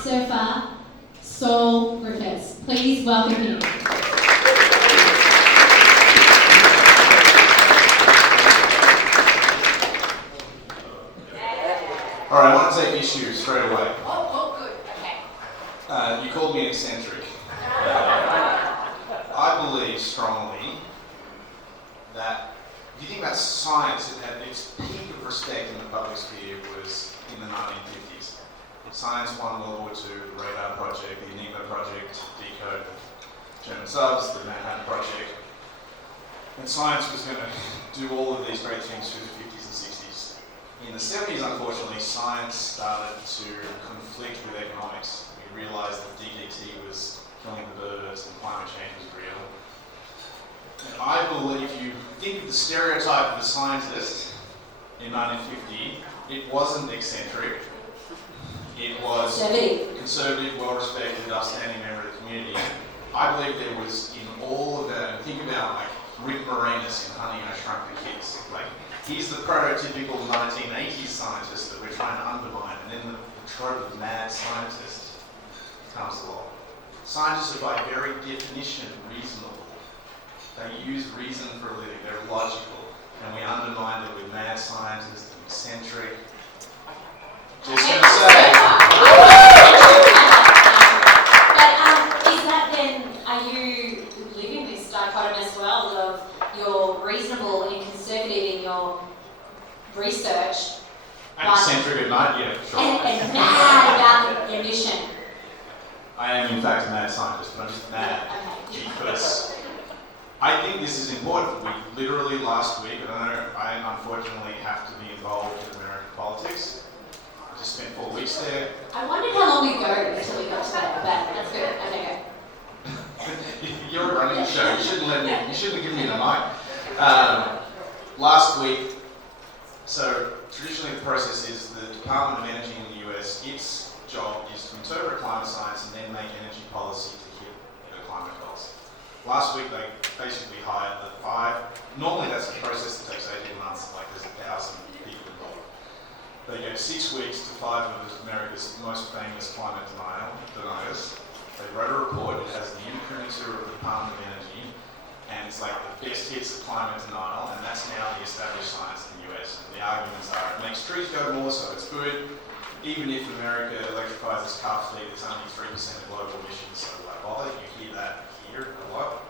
kite surfer, Saul Griffith. Please welcome him. All right, I want to take issue straight away. Oh, good. Okay. You called me an eccentric. I believe strongly that if you think about science, at its peak of respect in the public sphere was in the 1950s. Science won World War II, the Radar Project, the Enigma Project, decode German subs, the Manhattan Project. And science was going to do all of these great things through the 50s and 60s. In the 70s, unfortunately, science started to conflict with economics. We realized that DDT was killing the birds and climate change was real. And I believe, if you think of the stereotype of a scientist in 1950, it wasn't eccentric. It was conservative, well-respected, upstanding member of the community. I believe there was in all of that, and think about like Rick Moranis in Honey, I Shrunk the Kids. Like, he's the prototypical 1980s scientist that we're trying to undermine, and then the trope of mad scientist comes along. Scientists are by very definition reasonable. They use reason for a living, they're logical, and we undermine it with mad scientists and eccentric. Just going to say. But is that then, are you living this dichotomous world of you're reasonable and conservative in your research, And eccentric at night, yeah, sure. and mad about the mission? I am in fact a mad scientist, but I'm just mad because I think this is important. We literally last week, I unfortunately have to be involved in American politics. I just spent 4 weeks there. I wondered how long we go until we got to that, but that's good. Okay, go. You're running the show. You shouldn't have given me the mic. Last week, so traditionally the process is the Department of Energy in the US, its job is to interpret climate science and then make energy policy to hit the climate goals. Last week they basically hired the 5. Normally that's a process that takes 18 months, like there's 1,000 people involved. They gave 6 weeks to 5 of America's most famous climate deniers. They wrote a report, it has the imprimatur of the Department of Energy, and it's like the best hits of climate denial, and that's now the established science in the US. And the arguments are, it makes trees go more, so it's good. Even if America electrifies its car fleet, it's only 3% of global emissions, so like, bother, you hear that here a lot.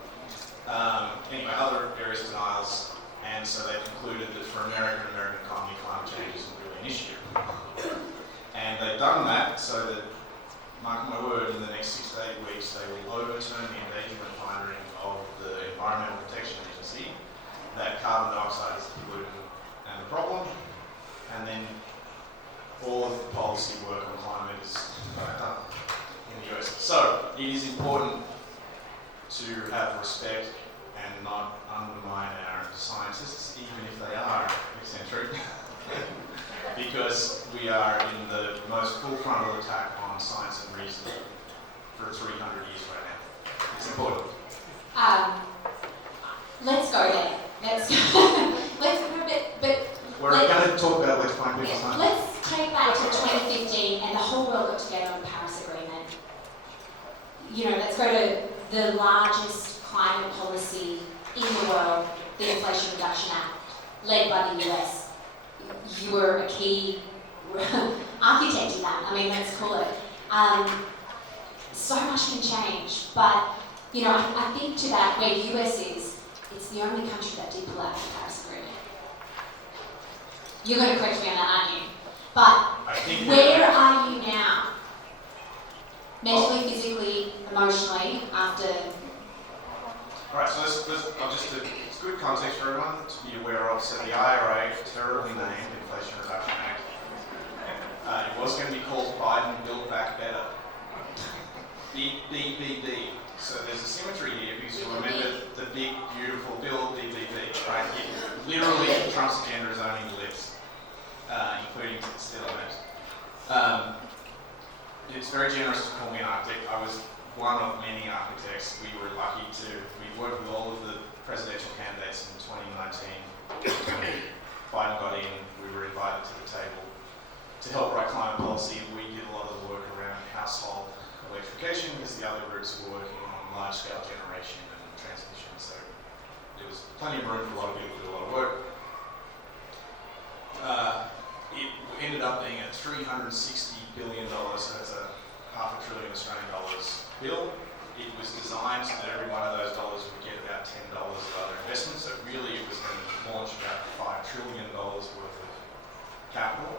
Anyway, other various denials, and so they concluded that for American economy, climate change isn't really an issue. And they've done that so that, mark my word, in the next 6 to 8 weeks, they will overturn the engagement finding of the Environmental Protection Agency that carbon dioxide is the pollutant and the problem, and then all of the policy work on climate is done in the US. So it is important to have respect and not undermine our scientists, even if they are eccentric, because we are in the most full frontal attack on science and reason for 300 years right now. It's important. Let's go there. Let's We're going to talk about electrifying people's minds. Let's take back to 2015 and the whole world got together on the Paris Agreement. You know, let's go to the largest climate policy in the world, the Inflation Reduction Act, led by the US. You were a key architect in that. I mean, let's call it. So much can change, but you know, I think to that where the US is, it's the only country that did pull out of the Paris Agreement. You're going to correct me on that, aren't you? But where are you now? Mentally, physically, emotionally, after... Alright, so it's good context for everyone to be aware of. So the IRA, terribly named Inflation Reduction Act, it was going to be called Biden Build Back Better. BBB. So there's a symmetry here because you remember the big, beautiful Build BBB, right? Literally, Trump's agenda is owning the list, including still on it. It's very generous to call me an architect. I was one of many architects. We were lucky we worked with all of the presidential candidates in 2019. Biden got in, we were invited to the table to help write climate policy, and we did a lot of the work around household large-scale generation and transmission. So there was plenty of room for a lot of people to do a lot of work. It ended up being a $360 billion, so that's a $500 billion Australian dollars bill. It was designed so that every one of those dollars would get about $10 of other investment. So really it was going to launch about $5 trillion worth of capital.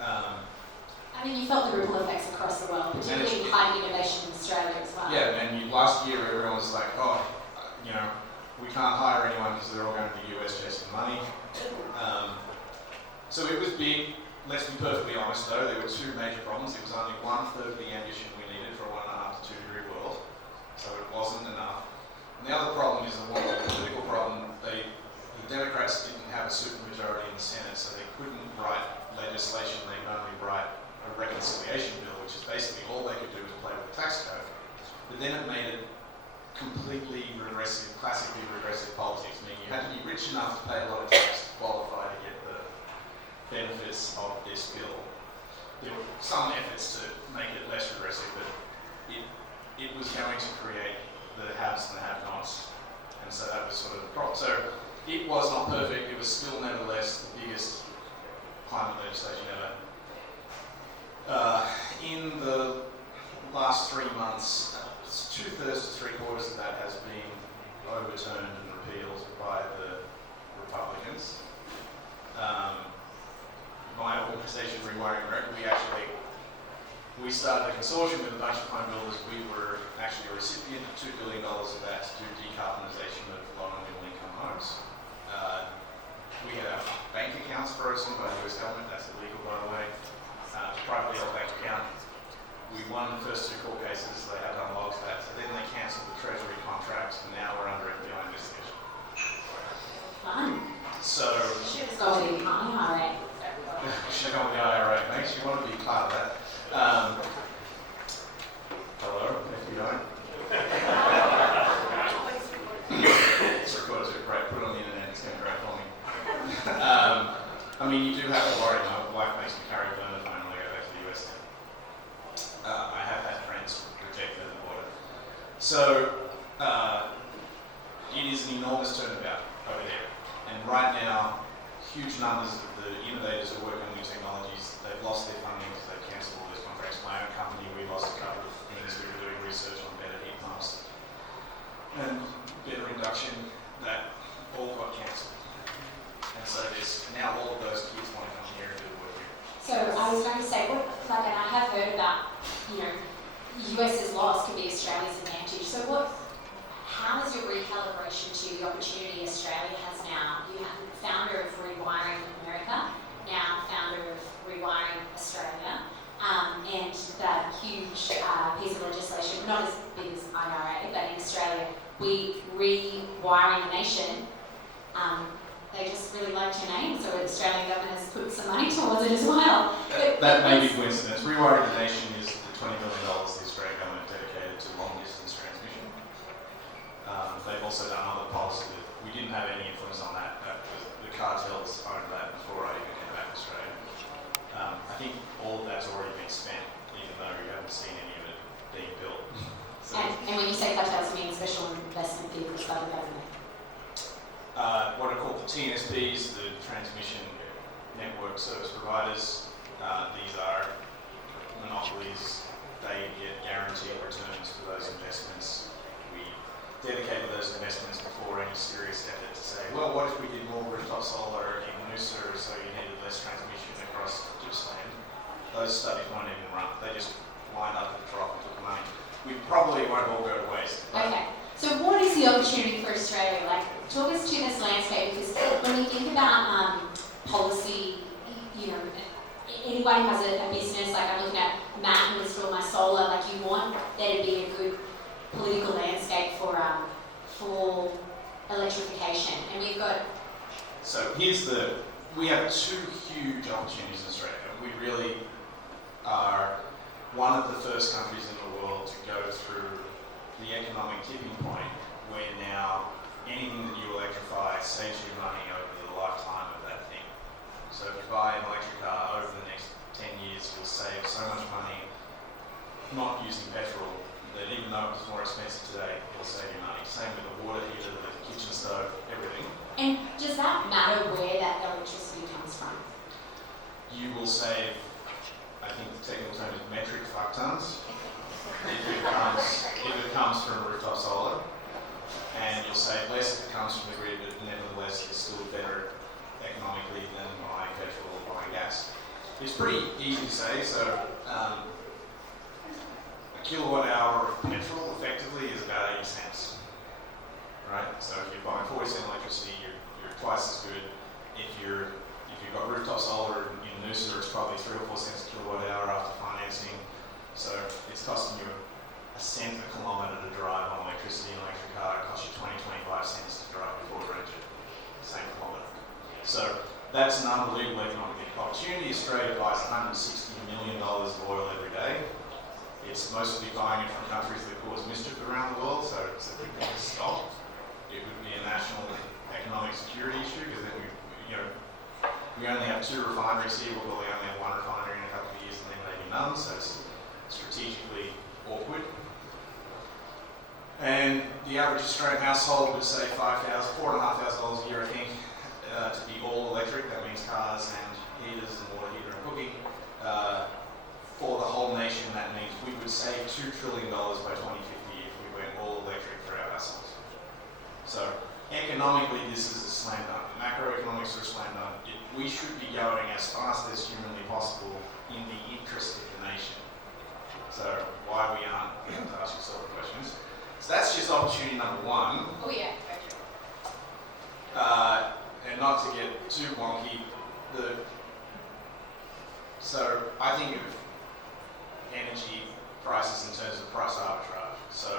I mean, you felt the ripple effects across the world, particularly high innovation in Australia as well. Yeah, and last year everyone was like, oh, we can't hire anyone because they're all going to the US chasing money. So it was big. Let's be perfectly honest though, there were two major problems. It was only 1/3 of the ambition we needed for a 1.5 to 2 degree world. So it wasn't enough. And the other problem is the political problem. The Democrats didn't have a supermajority in the Senate, so they couldn't write legislation. They could only write a reconciliation bill, which is basically all they could do was play with the tax code. But then it made it completely regressive, classically regressive politics, meaning you had to be rich enough to pay a lot of tax to qualify to get the benefits of this bill. There were some efforts to make it less regressive, but it was going to create the haves and the have-nots, and so that was sort of the problem. So it was not perfect. It was still nevertheless the biggest climate legislation ever. In the last 3 months, 2/3 to 3/4 of that has been overturned and repealed by the Republicans. My organisation, Rewiring America, we started a consortium with a bunch of home builders. We were actually a recipient of $2 billion of that to do decarbonisation of low and middle income homes. We had our bank accounts frozen by the US government. That's illegal, by the way. Privately held bank account. We won the first 2 court cases. They had to unlodge that. So then they cancelled the Treasury contract, and now we're under FBI investigation. Fun. So Should have gone with the IRA. should have gone with the IRA. Makes you want to be part of that. Hello, FBI. It's recorded, so great. Put it on the internet. It's going to be great for me. I mean, you do have to worry. My wife makes me carry a burner phone when I go back to the US. I have had friends reject at the border. So it is an enormous turnabout over there. And right now, huge numbers of the innovators who work on new technologies, they've lost their funding because they've cancelled all those contracts. My own company, we lost a couple of things. We were doing research on better heat pumps and better induction that all got cancelled. And so there's now all of those kids want to come here and do the work here. So I was going to say, and I have heard about, US's loss could be Australia's advantage. So how is your recalibration to the opportunity Australia has now? You have the founder of Rewiring America, now founder of Rewiring Australia, and that huge piece of legislation, not as big as IRA, but in Australia, we Rewiring the Nation. They just really liked your name, so the Australian government has put some money towards it as well. That may be coincidence. Rewiring the Nation is the $20 million the Australian government dedicated to long distance transmission. They've also done other policy that we didn't have any influence on that. The cartels owned that before I even came back to Australia. I think all of that's already been spent, even though we haven't seen any of it being built. So, and when you say cartels, you mean special investment vehicles by the government? what are called the TNSPs, the Transmission Network Service Providers. These are monopolies. They get guaranteed returns for those investments. We dedicated those investments before any serious effort to say, well, what if we did more rooftop solar in Noosa so you needed less transmission across Gippsland? Those studies won't even run. They just lined up at the trough and took the money. We probably won't all go to waste. Okay. So what is the opportunity for Australia? Like, talk us to this landscape, because when we think about policy, anybody who has a business, like I'm looking at Matt who installed my solar, like you want there to be a good political landscape for electrification. And we've got... So we have 2 huge opportunities in Australia. We really are one of the first countries in the world to go through the economic tipping point where now anything that you electrify saves you money over the lifetime of that thing. So if you buy an electric car over the next 10 years, you'll save so much money not using petrol that even though it's more expensive today, it'll save you money. Same with the water heater, the kitchen stove, everything. And does that matter where that electricity comes from? You will save, I think the technical term is metric fuck tons, if it comes from rooftop solar. And you'll save less if it comes from the grid, but nevertheless it's still better economically than buying petrol or buying gas. It's pretty easy to say, so a kilowatt hour of petrol effectively is about 80 cents, right? So if you're buying 40 cent electricity, you're twice as good. If you've got rooftop solar in Noosa, it's probably 3 or 4 cents a kilowatt hour after financing. So it's costing you a cent a kilometre to drive on electricity. An electric car it costs you 20-25 cents to drive before it range it, same kilometre. So that's an unbelievable economic opportunity. Australia buys $160 million of oil every day. It's mostly buying it from countries that cause mischief around the world, so it's a big thing to stop. It would be a national economic security issue because then we only have 2 refineries here. We'll probably only have 1 refinery in a couple of years and then maybe none, so it's strategically awkward. And the average Australian household would save $4,500 a year, I think, to be all electric. That means cars and heaters and water heater and cooking. For the whole nation, that means we would save $2 trillion by 2050 if we went all electric for our households. So economically, this is a slam dunk. Macroeconomics are a slam dunk. We should be going as fast as humanly possible in the interest of the nation. So why we aren't, you have to ask yourself the questions. So that's just opportunity number 1. Oh yeah, very true. And not to get too wonky, so I think of energy prices in terms of price arbitrage. So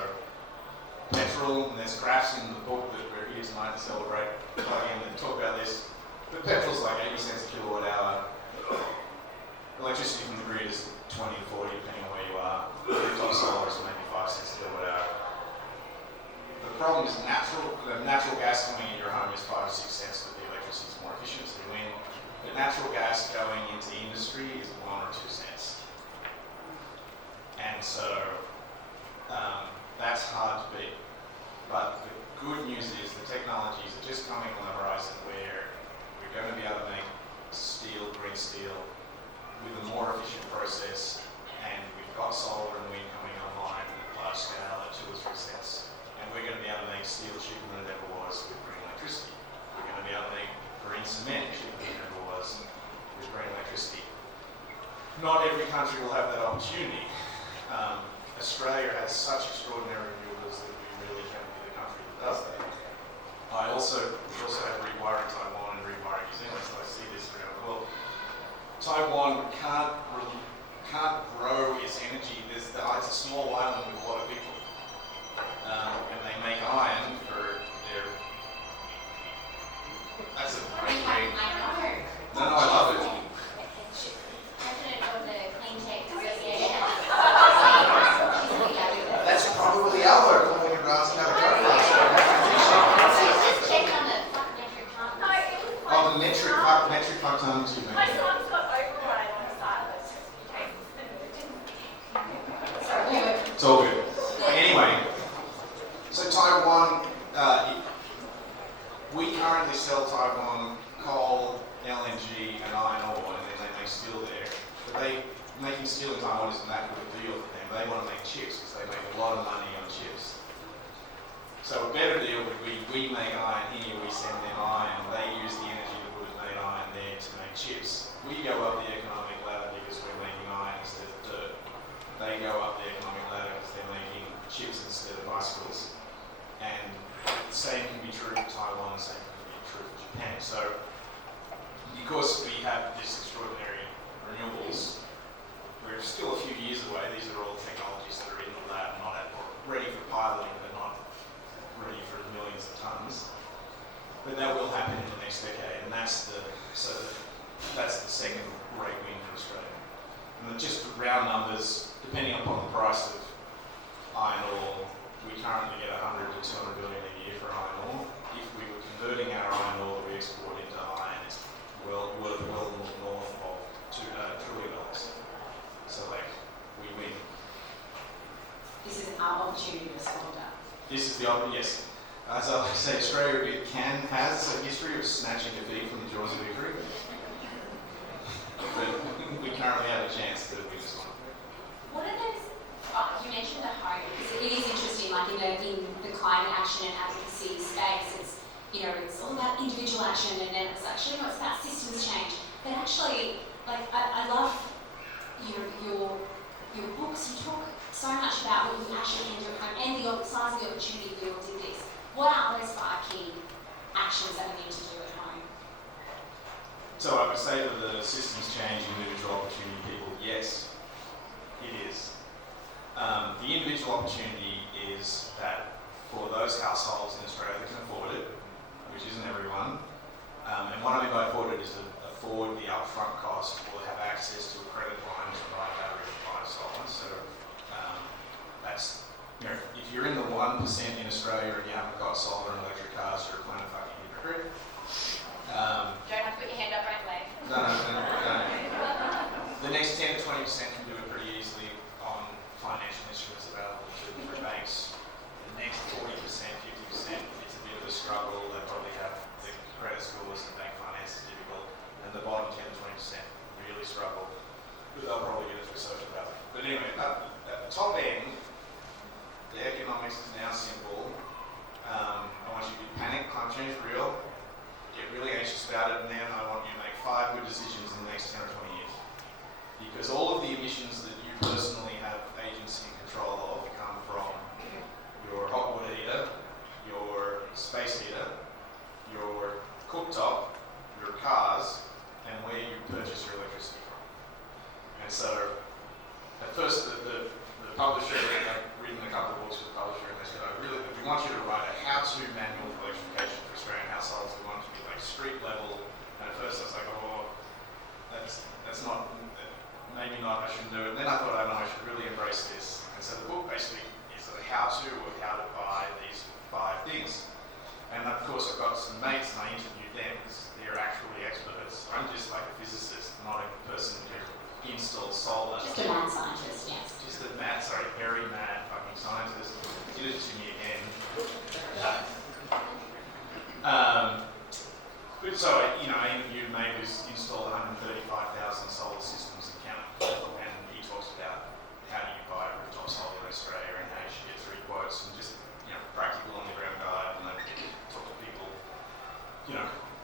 petrol, and there's graphs in the book that we're here tonight to celebrate, plug in and talk about this. But petrol's like 80 cents a kilowatt hour. Electricity from the grid is 20 to 40 depending on where you are. Rooftop solar is maybe 5 cents a kilowatt hour. The problem is natural gas coming in your home is 5 or 6 cents, but the electricity is more efficient, so you win. But natural gas going into industry is 1 or 2 cents. And so that's hard to beat. But the good news is the technologies are just coming on the horizon where we're going to be able to make steel, green steel, with a more efficient process, and we've got solar and wind coming online at large scale at 2 or 3 cents. And we're going to be able to make steel cheaper than it ever was with green electricity. We're going to be able to make green cement cheaper than it ever was with green electricity. Not every country will have that opportunity. Australia has such extraordinary renewables that we really can be the country that does that. We also have rewiring Taiwan and rewiring New Zealand, so I see this around the world. Taiwan can't grow its energy. It's a small island with a lot of people. And they make iron for their... That's a great thing. No, I love it. President of the Clean Tech Association. That's probably Albert calling and asking how to go for us. Just check on the metric tons. Oh, the metric fuck tons, excuse me. My son's got override on his side. It's all good. Anyway, so Taiwan, we currently sell Taiwan coal, LNG, and iron ore, and then they make steel there. But making steel in Taiwan isn't that good a deal for them. They want to make chips because they make a lot of money on chips. So a better deal would be we make iron here, we send them iron, they use the energy that would have made iron there to make chips. We go up the economic ladder because we're making iron instead of dirt. They go up the economic ladder because they're making chips instead of bicycles. And the same can be true for Taiwan, the same can be true for Japan. So because we have this extraordinary renewables, we're still a few years away. These are all technologies that are in the lab, not at, or ready for piloting, but not ready for millions of tons. But that will happen in the next decade, and that's the second great win for Australia. And then just for round numbers, depending upon the price of iron ore, we currently get 100 to 200 billion a year for iron ore. If we were converting our iron ore that we export into iron, it's worth well north of $2 trillion. So we win. opportunity to squander. This is the yes. As I say, Australia has a history of snatching defeat from the jaws of victory. But we currently have a chance to win this one. What are those? You mentioned the home, because it is interesting. Like in the climate action and advocacy space, it's all about individual action, and then it's actually it's about systems change. But actually, I love your books. You talk so much about what you actually can do at home and the size of the opportunity we all did this. What are those 5 key actions that we need to do at home? So I would say that the systems change individual opportunity people, yes, it is. The individual opportunity is that for those households in Australia that can afford it, which isn't everyone, and what I mean by afford it is to afford the upfront cost or have access to a credit line to buy battery or buy solar. So that's, if you're in the 1% in Australia and you haven't got solar and electric cars, you're a plain fucking hypocrite. Don't have to put your hand up right away. No. The next 10 to 20% can do it pretty easily on financial instruments available through banks. The next 40%, 50%, it's a bit of a struggle. They probably have the credit scores and bank finance is difficult. And the bottom 10 to 20% really struggle. But they'll probably get it through social housing. But anyway, at the top end, the economics is now simple. I want you to panic, climate change is real. Get really anxious about it, and then I want you to make 5 good decisions in the next 10 or 20 years. Because all of the emissions that you personally have agency and control of come from your hot water heater, your space heater, your cooktop, your cars, and where you purchase your electricity from. And so, at first, the publisher, I've written a couple of books with the publisher, and they said, we want you to write a how-to manual for electrification for Australian households. We want it to be like street level. And at first I was like, that's not, maybe not, I shouldn't do it. And then I thought, I should really embrace this. And so the book basically is a how-to of how to buy these 5 things. And of course I've got some mates and I interviewed them because they're actually experts. I'm just like a physicist, not a person who installs solar. Just a mad scientist, yes. Just a mad, very mad fucking scientist. Did it to me again. So I interviewed a mate who's installed 135,000 solar systems in Canada, and he talks about how do you buy rooftop solar in Australia and how you should get 3 quotes and just practical on the ground guide and then talk to people.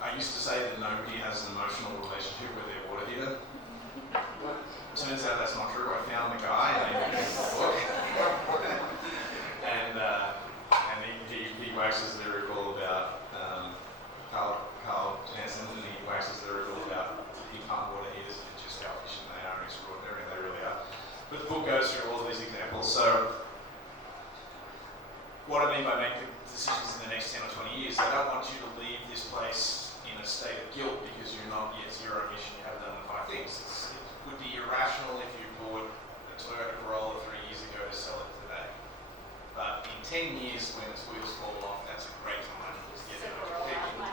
I used to say that nobody has an emotional relationship with their water heater. Turns out that's not true. I found the guy and I gave him the book. and he waxes lyrical about how handsome, and he waxes lyrical about heat pump water heaters and just how efficient they are and extraordinary, and they really are. But the book goes through all of these examples. So what I mean by making decisions in the next 10 or 20 years, I don't want you to leave this place in a state of guilt because you're not yet zero emission, you haven't done the 5 things. It would be irrational if you bought a Toyota Corolla 3 years ago to sell it today. But in 10 years, when its wheels fall off, that's a great time to get it on your vehicle.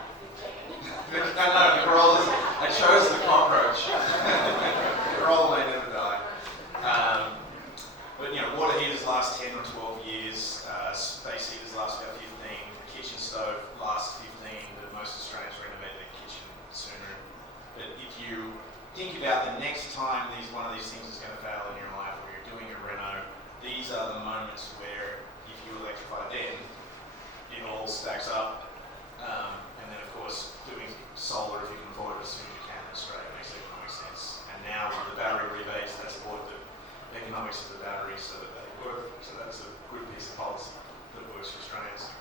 No, the Corollas, I chose the cockroach. The Corolla may never die. But water heaters last 10 or 12 years, space heaters last about 15, kitchen stove lasts 15, but most Australians renovate their kitchen sooner. But if you think about the next time one of these things is going to fail in your life, or you're doing a reno, these are the moments where if you electrify then, it all stacks up. And then of course, doing solar if you can afford it as soon as you can in Australia makes economic sense. And now with the battery rebates, that's bought the economics of the battery so that they work. So that's a good piece of policy that works for Australians.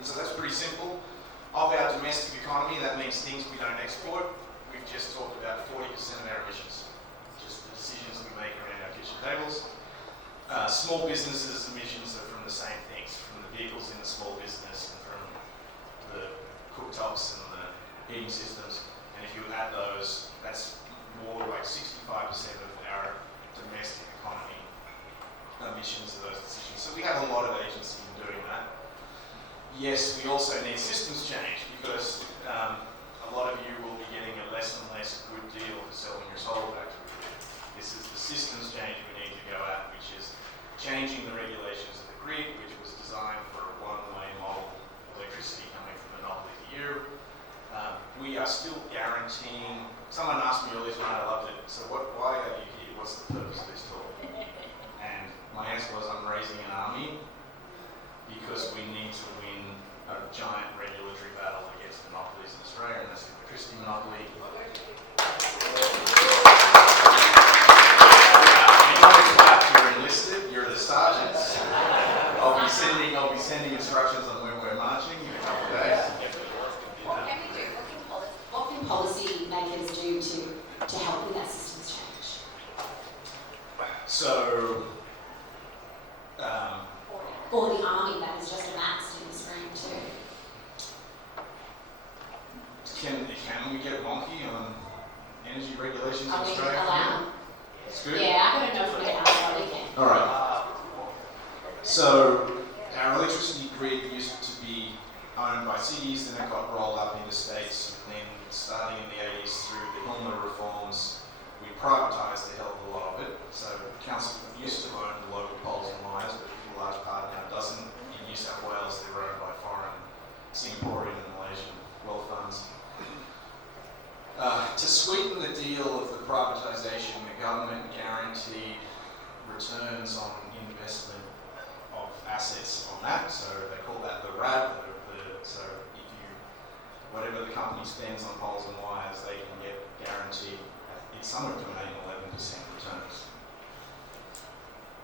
And so that's pretty simple. Of our domestic economy, that means things we don't export. We've just talked about 40% of our emissions, just the decisions we make around our kitchen tables. Small businesses' emissions are from the same things, from the vehicles in the small business and from the cooktops and the heating systems. And if you add those, that's more like 65% of our domestic economy emissions of those decisions. So we have a lot of agency in doing that. Yes, we also need systems change because a lot of you will be getting a less and less good deal for selling your solar factory. This is the systems change we need to go at, which is changing the regulations of I'll be sending instructions on when we're marching in a couple of days. What can we do? What can policy makers do to help with that systems change? So, Or the army that has just amassed in this room too. can we get wonky on energy regulations in Are we Australia? allowed? It's good? Yeah, I got to know from the house what we can. Alright. So, our electricity grid used to be owned by cities, then it got rolled up into states, and then starting in the 80s through the Hilmer reforms, we privatised a hell of a lot of it. So, the council used to own the local poles and wires, but for a large part now doesn't. In New South Wales, they're owned by foreign Singaporean and Malaysian wealth funds. To sweeten the deal of the privatisation, the government guaranteed returns on investment of assets on that, so they call that the RAD. So if whatever the company spends on poles and wires, they can get guaranteed, it's somewhere between 8 and 11% returns.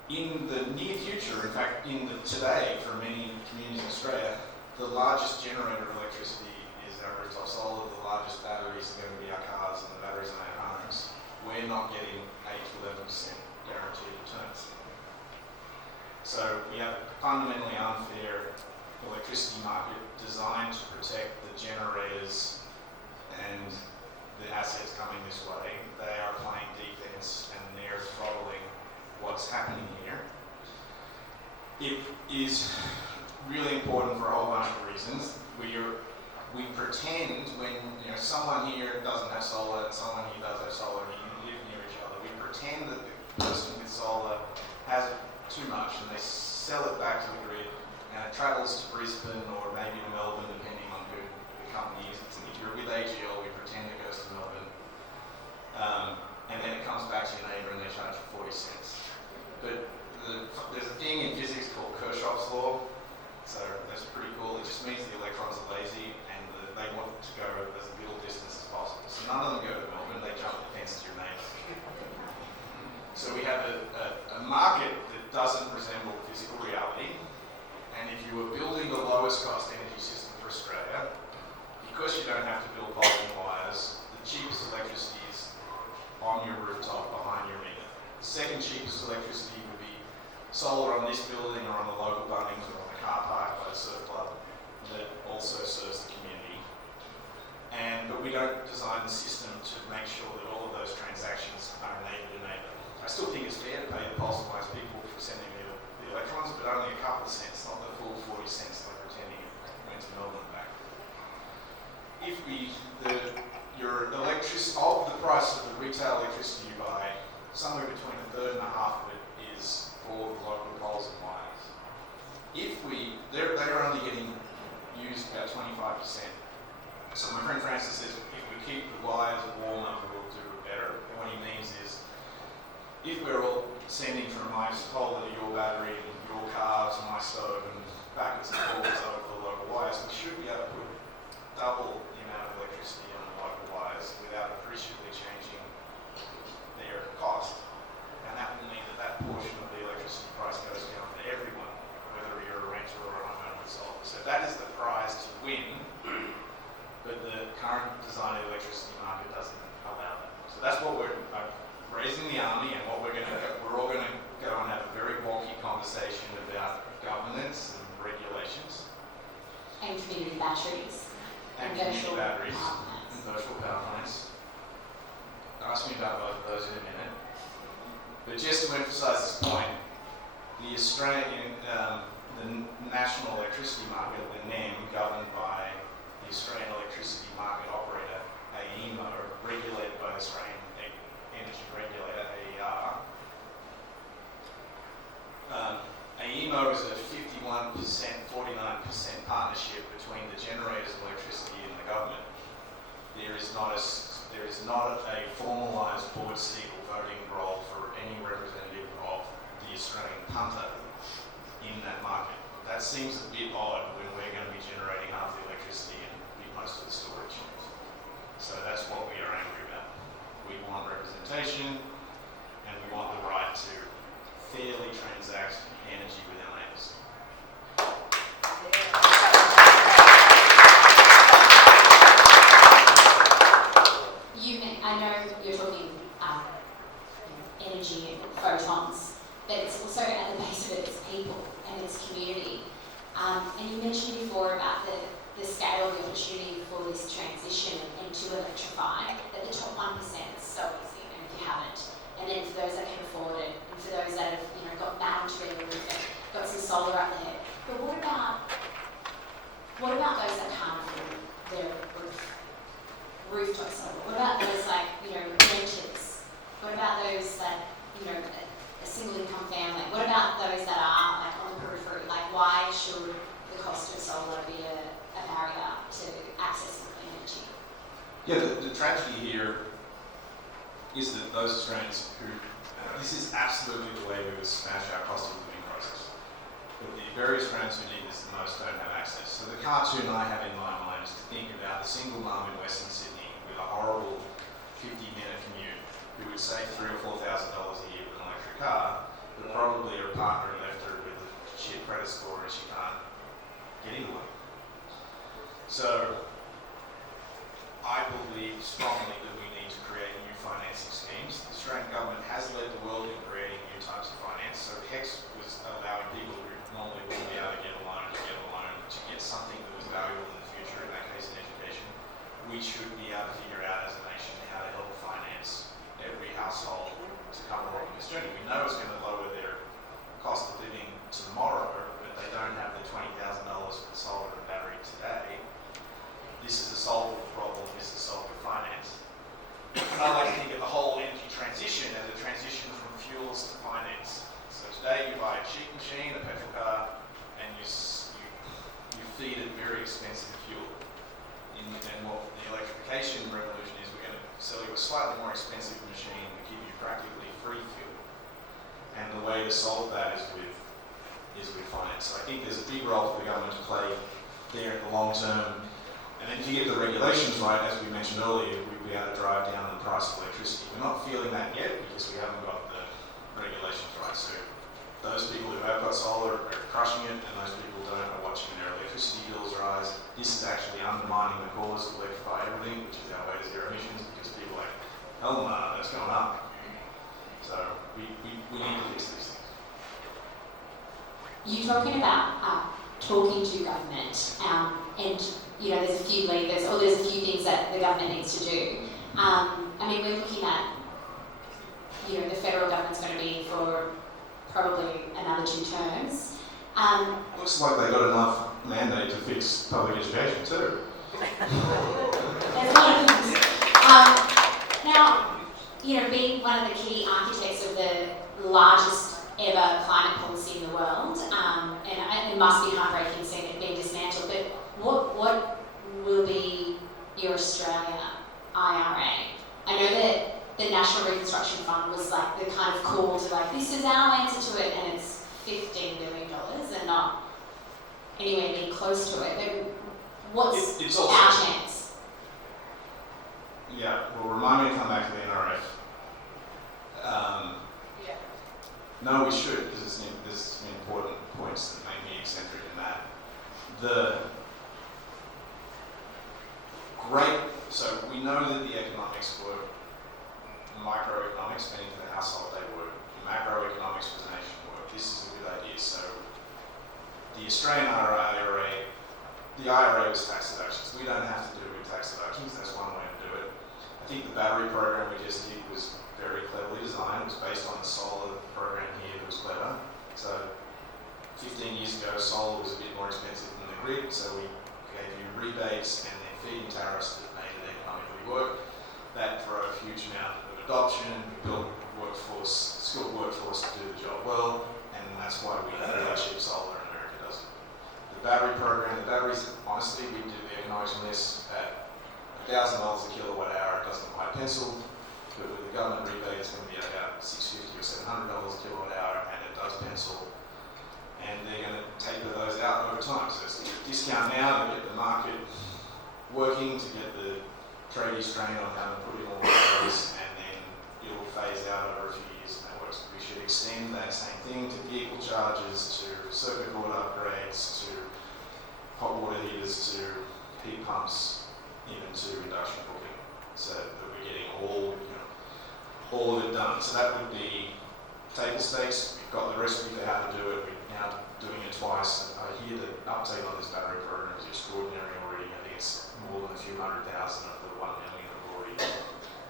In the near future, in fact, today, for many communities in Australia, the largest generator of electricity is our rooftop solar. The largest batteries are going to be our cars and the batteries in our homes. We're not getting 8 to 11% guaranteed returns. So we have a fundamentally unfair electricity market designed to protect the generators and the assets coming this way. They are playing defense and they're throttling what's happening here. It is really important for a whole bunch of reasons. We pretend when someone here doesn't have solar and someone here does have solar and you live near each other, we pretend that the person with solar has too much and they sell it back to the grid and it travels to Brisbane or maybe to Melbourne depending on who the company is. If you're with AGL, we pretend it goes to Melbourne. And then it comes back to your neighbour and they charge you 40 cents. But there's a thing in physics called Kirchhoff's law. So that's pretty cool. It just means the electrons are lazy and they want to go as little distance as possible. So none of them go to Melbourne, they jump the fence to your neighbour. So we have a market that doesn't resemble physical reality. And if you were building the lowest cost energy system for Australia, because you don't have to build poles and wires, the cheapest electricity is on your rooftop behind your meter. The second cheapest electricity would be solar on this building or on the local Bunnings or on the car park by the surf club that also serves the community. But we don't design the system to make sure that all of those transactions are neighbour to neighbour. I still think it's fair to pay the poles and wires people for sending the electrons, but only a couple of cents, not the full 40 cents like pretending it went to Melbourne and back. If your electricity, of the price of the retail electricity you buy, somewhere between a third and a half of it is for the local poles and wires. They're only getting used about 25%. So my friend Francis says, if we keep the wires warmer, we'll do it better. And what he means is, if we're all sending from my solar to your battery and your car to my stove and backwards and forwards over the local wires, we should be able to put double the amount of electricity on the local wires without appreciably changing their cost. And that will mean that portion of the electricity price goes down for everyone, whether you're a renter or a homeowner with solar. So that is the prize to win, but the current design of the electricity market doesn't allow that. So that's what we're raising the army, and what we're all going to go and have a very wonky conversation about governance and regulations. And community batteries. And community batteries and virtual power plants. Ask me about both of those in a minute. But just to emphasise this point, the National Electricity Market, the NEM, governed by the Australian Electricity Market Operator, AEMO, regulated by the Australian Energy Regulator, AER. AEMO is a 51%, 49% partnership between the generators of electricity and the government. There is not a formalised board seat or voting role for any representative of the Australian punter in that market. That seems a bit odd when we're going to be generating half the electricity and most of the storage. So that's what we are angry about. We want representation and we want the right to fairly transact energy with our neighbours. at the base of it, it's people and it's community. And you mentioned before about the scale of the opportunity for this transition and to electrify, that the top 1% is so easy, and if you haven't. And then for those that can afford it, and for those that have, got bound to their roof and got some solar up there. But what about those that can't afford their rooftop solar? What about those renters? What about those that, a single income family? What about those that are on the periphery? Why should the cost of solar be a barrier to accessing clean energy? Yeah, the tragedy here is that those Australians who, this is absolutely the way we would smash our cost of living crisis. But the very Australians who need this the most don't have access. So the cartoon I have in my mind is to think about a single mum in Western Sydney with a horrible 50-minute commute who would save $3,000 or $4,000 a year with an electric car, but probably her partner left her with a shit credit score and she can't get into one. So I believe strongly that we need to create new financing schemes. The Australian government has led the world in creating new types of finance. So HEX was allowing people who normally wouldn't be able to get a loan to get something that was valuable in the future, in that case in education. We should be able to figure out as a nation how to help finance every household to come along this journey. We know it's going to lower their cost of living tomorrow, but they don't have the $20,000 for the solar and battery today. This is a solvable problem, this is solvable finance. And I like to think of the whole energy transition as a transition from fuels to finance. So today you buy a cheap machine, a petrol car, and you feed it very expensive fuel. And what the electrification revolution is, we're going to sell you a slightly more expensive machine and give you practically free fuel. And the way to solve that is with finance. So I think there's a big role for the government to play there in the long term. And then if you get the regulations right, as we mentioned earlier, we'd be able to drive down the price of electricity. We're not feeling that yet because we haven't got the regulations right. So those people who have got solar are crushing it, and those people who don't are watching their electricity bills rise. This is actually undermining the cause of electrify everything, which is our way to zero emissions, because people are like, hell no, that's going up. So we need to fix these things. You're talking about talking to government, and there's a few levers, or there's a few things that the government needs to do. We're looking at, the federal government's going to be in for probably another 2 terms. Looks like they got enough mandate to fix public education too. There's a lot of things. Now, being one of the key architects of the largest ever climate policy in the world, and it must be heartbreaking seeing it being dismantled, but what will be your Australia IRA? I know that the National Reconstruction Fund was the kind of call to this is our answer to it, and it's $15 billion and not anywhere near close to it. But what's it's also, our chance? Yeah, well, remind me to come back to the NRF. No, we should, because there's some important points that make me eccentric in that. So we know that the economics work, microeconomics, meaning for the household they work, macroeconomics for the nation work. This is a good idea. So the Australian IRA, the IRA was tax deductions. We don't have to do it with tax deductions, that's one way to do it. I think the battery program we just did was very cleverly designed. It was based on the solar program here that was clever. So 15 years ago, solar was a bit more expensive than the grid, so we gave you rebates and then feed-in tariffs that made it economically work. That drove a huge amount of adoption. We built skilled workforce to do the job well, and that's why we really cheap solar in America does it. The battery program, the batteries, honestly, we did the economics on this at $1,000 a kilowatt hour. It doesn't quite pencil, but with the government rebate, it's going to be about $650 or $700 a kilowatt hour, and it does pencil. And they're going to taper those out over time. So it's a discount now to get the market working, to get the tradies trained on how to put in all the batteries, and then it'll phase out over a few years, and that works. We should extend that same thing to vehicle chargers, to circuit board upgrades, to hot water heaters, to heat pumps, even to induction cooking, so that we're getting all of it done. So that would be table stakes. We've got the recipe for how to do it. We're now doing it twice. I hear the uptake on this battery program is extraordinary already. I think it's more than a few 100,000 of the 1 million have already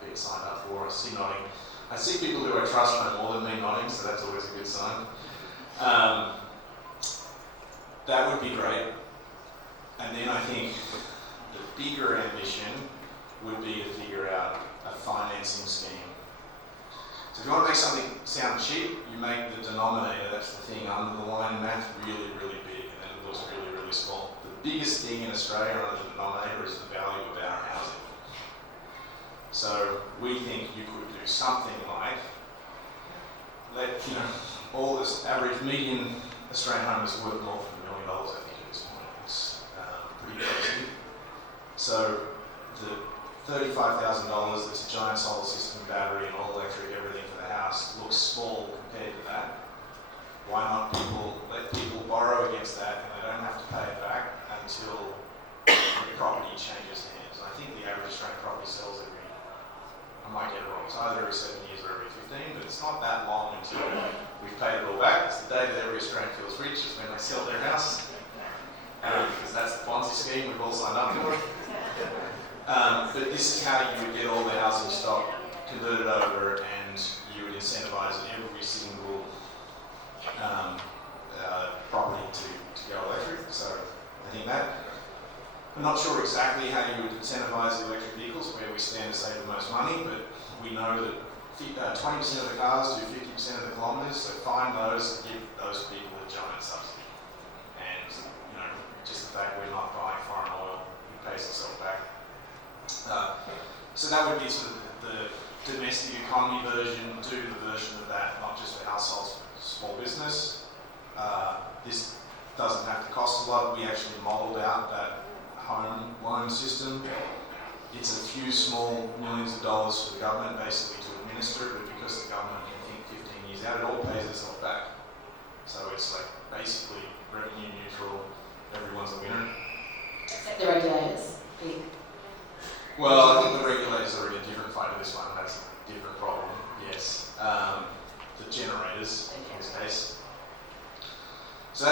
been signed up for. I see nodding. I see people who I trust know more than me nodding, so that's always a good sign. That would be great. And then I think the bigger ambition would be to figure out a financing scheme. So if you want to make something sound cheap, you make the denominator, that's the thing, under the line math really, really big, and then it looks really, really small. The biggest thing in Australia under the denominator is the value of our housing. So we think you could do something like, all this average median Australian home is worth more than $1 million, I think, at this point. It's pretty crazy. So the $35,000, this giant solar system, battery, and all electric, everything for the house looks small compared to that. Why not let people borrow against that and they don't have to pay it back until the property changes hands? And I think the average Australian property sells every, I might get it wrong, it's either every 7 years or every 15, but it's not that long until we've paid it all back. It's the day that every Australian feels rich, is when they sell their house. Because that's the Ponzi scheme we've all signed up for. But this is how you would get all the housing stock converted over, and you would incentivise every single property to go electric. So I think that. I'm not sure exactly how you would incentivise the electric vehicles, where we stand to save the most money, but we know that 20% of the cars do 50% of the kilometres, so find those and give those people a giant subsidy. And just the fact we're not buying foreign oil, it pays itself back. So that would be sort of the domestic economy version, do the version of that, not just for households, but small business. This doesn't have to cost a lot. We actually modelled out that home loan system. It's a few small millions of dollars for the government basically to administer it, but because the government can think 15 years out, it all pays itself back. So it's like basically revenue neutral, everyone's a winner. Except the regulators. Well, I think the regulators are in a different fight to this one. That's a different problem, yes. The generators, in this case. So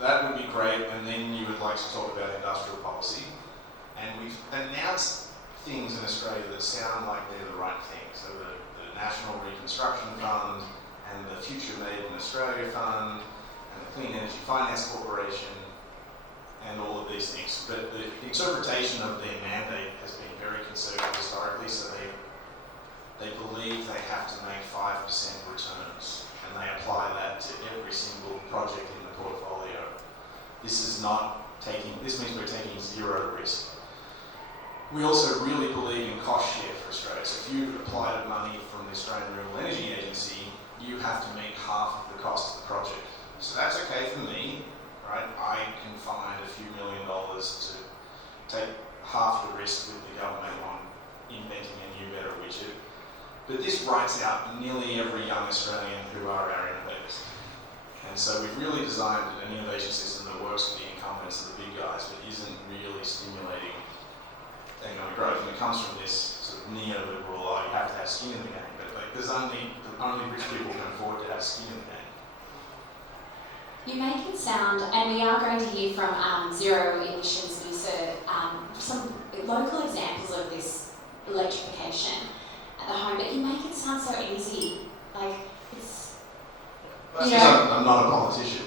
that would be great, and then you would like to talk about industrial policy. And we've announced things in Australia that sound like they're the right thing. So the National Reconstruction Fund, and the Future Made in Australia Fund, and the Clean Energy Finance Corporation, and all of these things. But the interpretation of their mandate has been very conservative historically, so they believe they have to make 5% returns, and they apply that to every single project in the portfolio. This means we're taking zero risk. We also really believe in cost share for Australia. So if you apply the money from the Australian Renewable Energy Agency, you have to make half of the cost of the project. So that's okay for me. Right? I can find a few $1 million to take half the risk with the government on inventing a new, better widget. But this writes out nearly every young Australian who are our innovators. And so we've really designed an innovation system that works for the incumbents and the big guys, but isn't really stimulating economic growth. And it comes from this sort of neoliberal, you have to have skin in the game. But there's only rich people can afford to have skin in the game. You make it sound, and we are going to hear from Zero Emissions Noosa, some local examples of this electrification at the home, but you make it sound so easy. Like, it's, I'm not a politician.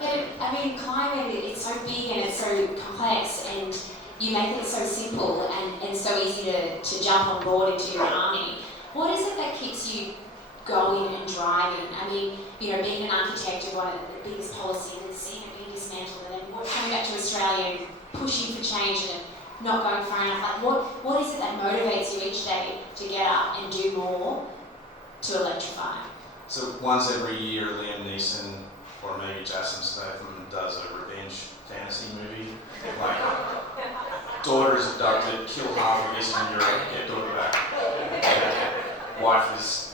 But, climate, it's so big and it's so complex, and you make it so simple and so easy to jump on board into your army. What is it that keeps you going and driving? Being an architect of one of the biggest policies and seeing it being dismantled, and then coming back to Australia and pushing for change and not going far enough. Like, what is it that motivates you each day to get up and do more to electrify? So once every year, Liam Neeson or maybe Jason Statham does a revenge fantasy movie, like daughter is abducted, kill half of Eastern Europe, get daughter back. Wife is,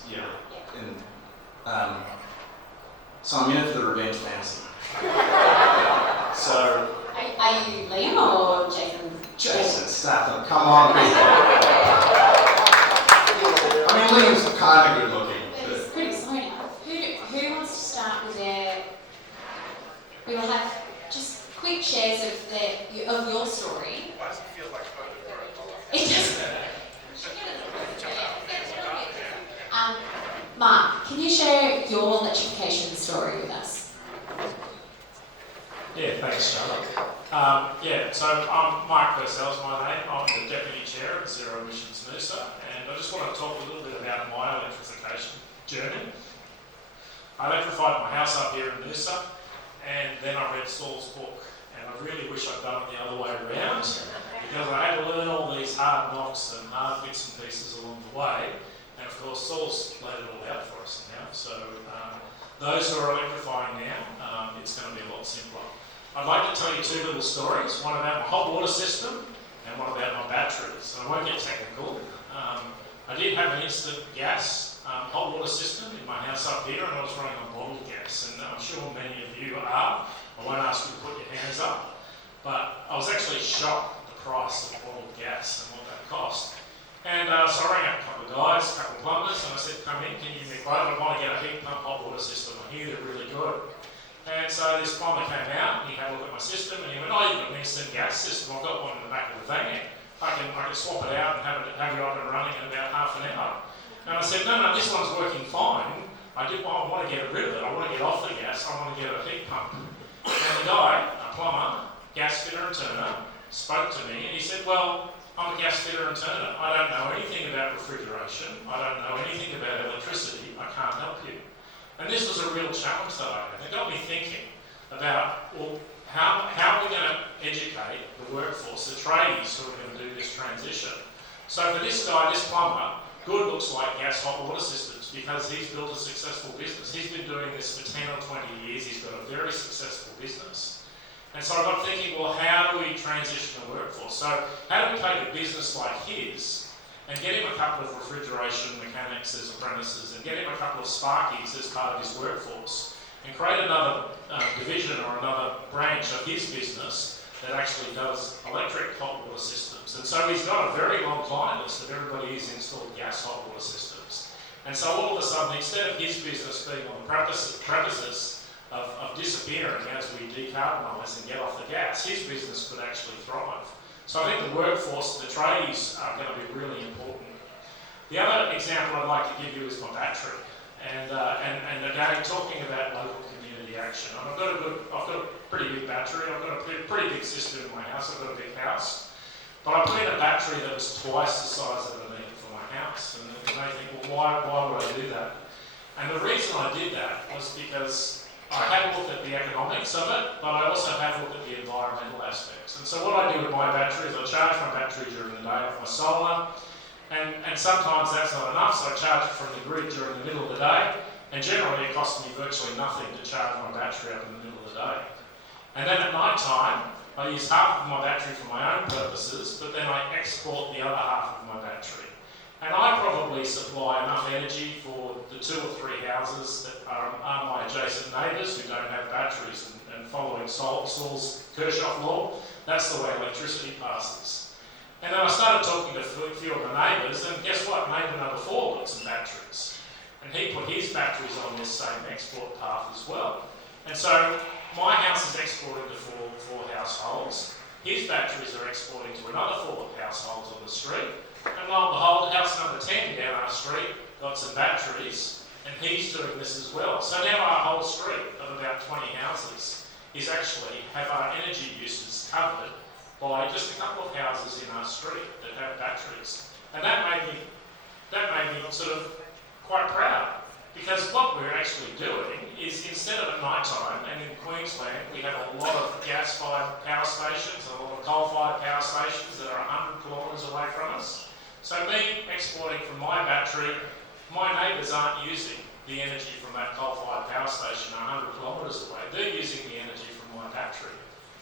so I'm in it for the revenge fantasy. So. Are you Liam or Jason? Jason Statham, come on, people. Liam's kind of good looking. But he's pretty slow now. with we will have just quick shares of your story. Why does it feel like It does. Mark, can you share your electrification story with us? Yeah, thanks, Charlotte. So I'm Mark Purcell's my name. I'm the Deputy Chair of Zero Emissions Noosa, and I just want to talk a little bit about my electrification journey. I electrified my house up here in Noosa, and then I read Saul's book, and I really wish I'd done it the other way around, because I had to learn all these hard knocks and hard bits and pieces along the way, and of course Saul's laid it all out for us now, so those who are electrifying now, it's going to be a lot simpler. I'd like to tell you two little stories, one about my hot water system and one about my batteries. And I won't get technical. I did have an instant gas hot water system in my house up here, and I was running on bottled gas, and I'm sure many of you are. I won't ask you to put your hands up, but I was actually shocked at the price of bottled gas and what that cost. And so I rang up a couple of guys, a couple of plumbers, and I said, come in, can you give me a quote? I want to get a heat pump hot water system. I hear they're really good. And so this plumber came out, and he had a look at my system, and he went, oh, you've got an instant gas system. I've got one in the back of the van. I can swap it out and have you up and running in about half an hour. And I said, no, this one's working fine. I want to get rid of it. I want to get off the gas. I want to get a heat pump. And the guy, a plumber, gas fitter and turner, spoke to me, and he said, well, I'm a gas fitter and turner. I don't know anything about refrigeration. I don't know anything about electricity. I can't help you. And this was a real challenge that I had. It got me thinking about, well, how are we going to educate the workforce, the tradies who are going to do this transition? So for this guy, this plumber, good looks like gas hot water systems because he's built a successful business. He's been doing this for 10 or 20 years. He's got a very successful business. And so I got thinking, well, how do we transition the workforce? So how do we take a business like his and get him a couple of refrigeration mechanics as apprentices, and get him a couple of sparkies as part of his workforce, and create another division or another branch of his business that actually does electric hot water systems. And so he's got a very long client list of everybody who's installed gas hot water systems. And so all of a sudden, instead of his business being on the precipice of disappearing as we decarbonise and get off the gas, his business could actually thrive. So I think the workforce, the tradies, are going to be really important. The other example I'd like to give you is my battery. And again, talking about local community action. I've got a pretty big battery. I've got a pretty big system in my house. I've got a big house. But I put in a battery that was twice the size that I needed for my house. And you may think, well, why would I do that? And the reason I did that was because I had looked at the economics of it, but I also have looked at the environmental aspects. And so what I do with my battery is I charge my battery during the day off my solar, and sometimes that's not enough, so I charge it from the grid during the middle of the day, and generally it costs me virtually nothing to charge my battery up in the middle of the day. And then at night time, I use half of my battery for my own purposes, but then I export the other half of my battery. And I probably supply enough energy for the 2 or 3 houses that are my adjacent neighbours who don't have batteries. And following Saul's Kirchhoff law, that's the way electricity passes. And then I started talking to a few of my neighbours, and guess what? Neighbour number 4 got some batteries. And he put his batteries on this same export path as well. And so my house is exporting to four households. His batteries are exporting to another 4 households on the street. And lo and behold, house number 10 down our street got some batteries, and he's doing this as well. So now our whole street of about 20 houses is actually have our energy uses covered by just a couple of houses in our street that have batteries. And that made me sort of quite proud, because what we're actually doing is, instead of at night time, and in Queensland we have a lot of gas-fired power stations and a lot of coal-fired power stations that are 100 kilometres away from us. So me exporting from my battery, my neighbours aren't using the energy from that coal-fired power station 100 kilometres away. They're using the energy from my battery.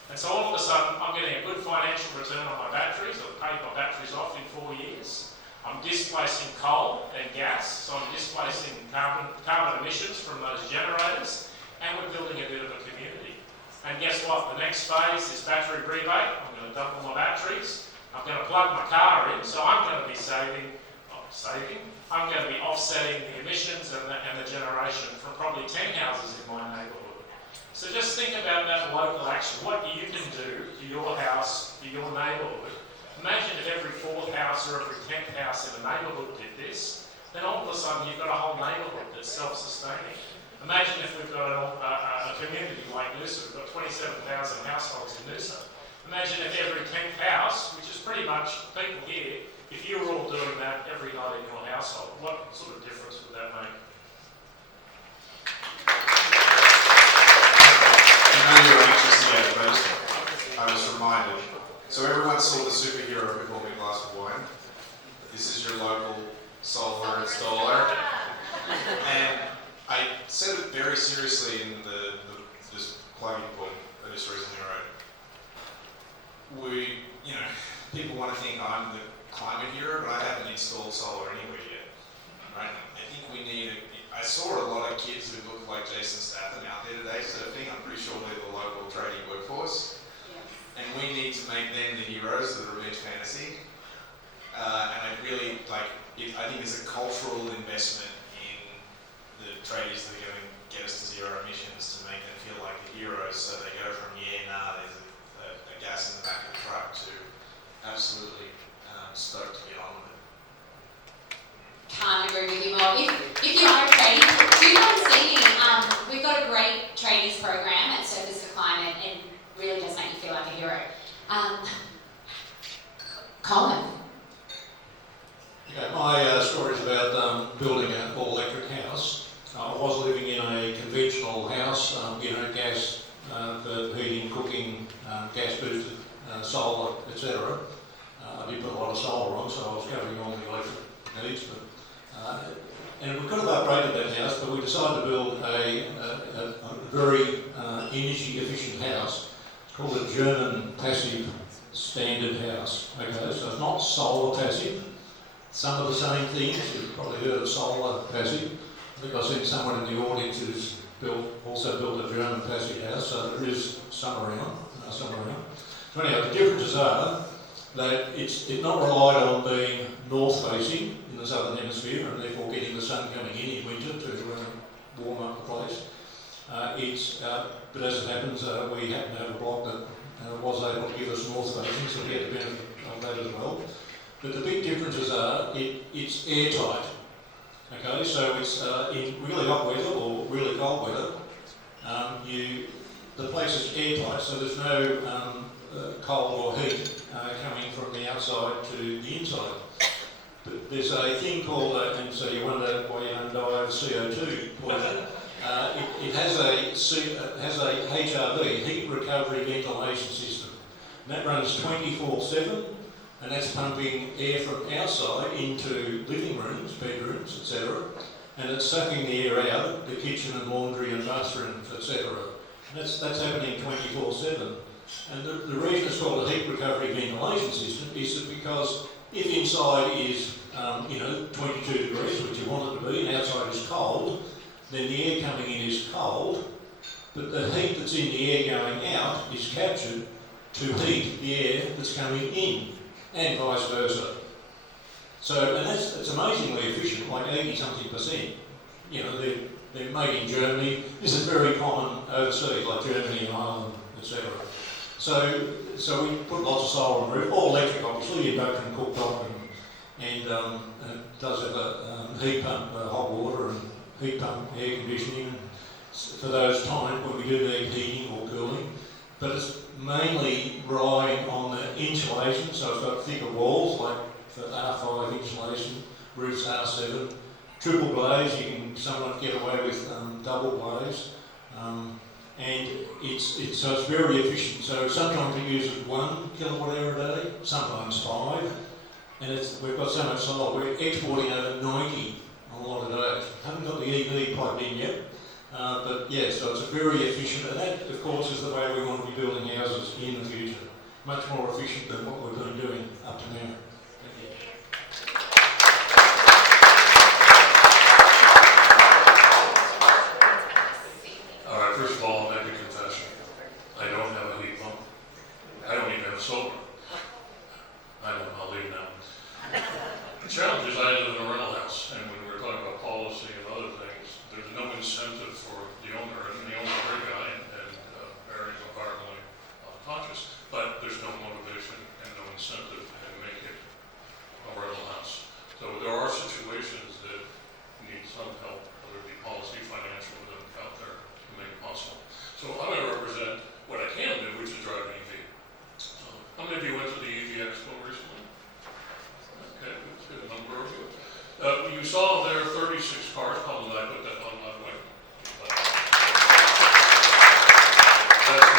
And so all of a sudden, I'm getting a good financial return on my batteries. I've paid my batteries off in 4 years. I'm displacing coal and gas, so I'm displacing carbon emissions from those generators, and we're building a bit of a community. And guess what? The next phase is battery rebate. I'm going to dump all my batteries. I'm going to plug my car in, so I'm going to be saving I'm going to be offsetting the emissions and the generation from probably 10 houses in my neighbourhood. So just think about that local action, what you can do to your house, to your neighbourhood. Imagine if every 4th house or every 10th house in a neighbourhood did this, then all of a sudden you've got a whole neighbourhood that's self-sustaining. Imagine if we've got a community like Noosa, we've got 27,000 households in Noosa. Imagine if every 10th house, which is pretty much people here, if you were all doing that every night in your household, what sort of difference would that make? I know you were anxious to get it, but I was reminded. So everyone saw the superhero before me glass of wine. This is your local solar installer. And I said it very seriously in this plugging point I just recently wrote. People want to think I'm the climate hero, but I haven't installed solar anywhere yet. Right? I think I saw a lot of kids who look like Jason Statham out there today surfing. I'm pretty sure they're the local tradie workforce. Yes. And we need to make them the heroes of the revenge fantasy. And I really I think there's a cultural investment in the tradies that are going to get us to zero emissions to make them feel like the heroes. So they go from there's a gas in the back of the truck to absolutely stoked to get on with it. Can't agree with you more. If you are a tradie, do come see me. We've got a great tradies program at Surface to Climate and really does make you feel like a hero. Colin. Okay, my story is about building an all-electric house. I was living in a conventional house, gas for heating, cooking, gas-boosted solar, etc. I did put a lot of solar on, so I was covering all the electric needs. And we could have upgraded that house, but we decided to build a very energy-efficient house. It's called a German passive standard house. Okay, so it's not solar passive. Some of the same things, you've probably heard of solar passive. I think I've seen someone in the audience who's also built a German passive house, so there is some around. So anyhow, the differences are that it's not relied on being north-facing in the southern hemisphere and therefore getting the sun coming in winter to warm up the place. But as it happens, we happen to have a block that was able to give us north-facing, so we get the benefit of that as well. But the big differences are it's airtight. Okay, so it's in really hot weather or really cold weather, the place is airtight, so there's no cold or heat coming from the outside to the inside. But there's a thing called, and so you wonder why you don't die of CO2 poison. It has a HRV, heat recovery ventilation system. And that runs 24/7, and that's pumping air from outside into living rooms, bedrooms, etc. And it's sucking the air out, the kitchen and laundry and bathrooms, etc. That's happening 24/7. And the reason it's called a heat recovery ventilation system is that because if inside is 22 degrees, which you want it to be, and outside is cold, then the air coming in is cold, but the heat that's in the air going out is captured to heat the air that's coming in, and vice versa. So, and it's amazingly efficient, like 80-something%. They're made in Germany. This is very common overseas, like Germany and Ireland, etc. So we put lots of solar on the roof, all electric, obviously, induction, cooktop, and it does have a heat pump, hot water, and heat pump air conditioning for those times when we do need heating or cooling. But it's mainly relying on the insulation, so it's got thicker walls, like for R5 insulation, roofs R7, triple glaze, you can sometimes get away with double glaze, and it's very efficient. So sometimes we use 1 kilowatt hour a day, sometimes 5, and we've got so much solar, we're exporting over 90 on a lot of days. Haven't got the EV plugged in yet. But yeah, so it's very efficient, and that, of course, is the way we want to be building houses in the future. Much more efficient than what we've been doing up to now. Thank you. All right, first of all, I'll make a confession. I don't have a heat pump. I don't even have solar. I know, I'll leave now. The challenge is I live in a rental house, and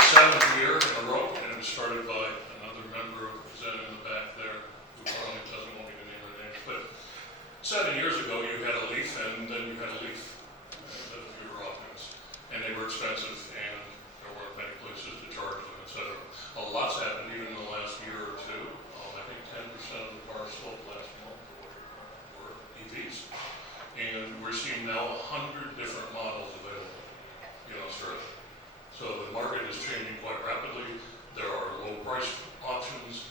7th year in a row, and it was started by another member representing in the back there, who probably doesn't want me to name her name, but 7 years ago you had a leaf, and then you had a leaf. You were optimists, and they were expensive, and there weren't many places to charge them, etc. A lot's happened even in the last year or two. I think 10% of the cars sold last month were EVs, and we're seeing now 100 different models available in Australia. So the market is changing quite rapidly. There are low price options,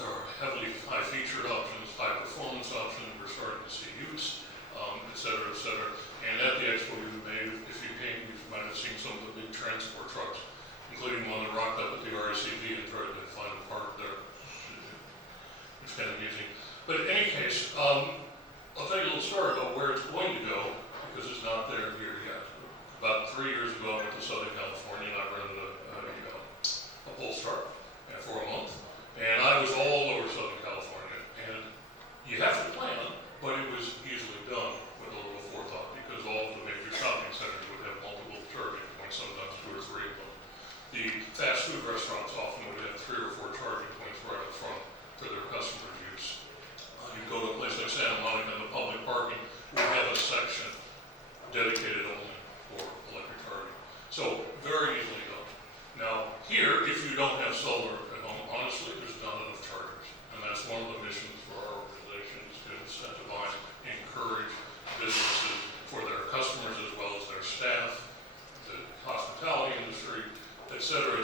there are heavily high featured options, high performance options. We're starting to see use, et cetera, et cetera. And at the expo you made, if you came, you might have seen some of the big transport trucks, including one that rocked up at the RACV and tried to find a park there. It's kind of amusing. But in any case, I'll tell you a little story about where it's going to go, because it's not there here yet. About 3 years ago, I went to Southern California and I rented a Polestar for a month. And I was all over Southern California. And you have to plan, but it was easily done with a little forethought, because all of the major shopping centers would have multiple charging points, sometimes 2 or 3 of them. The fast food restaurants often would have 3 or 4 charging points right up front for their customers' use. You go to a place like Santa Monica, and the public parking will have a section dedicated only for electric charging. So very easily done. Now here, if you don't have solar at home, honestly, there's not enough chargers. And that's one of the missions for our organization, is to incentivize, encourage businesses for their customers as well as their staff, the hospitality industry, et cetera,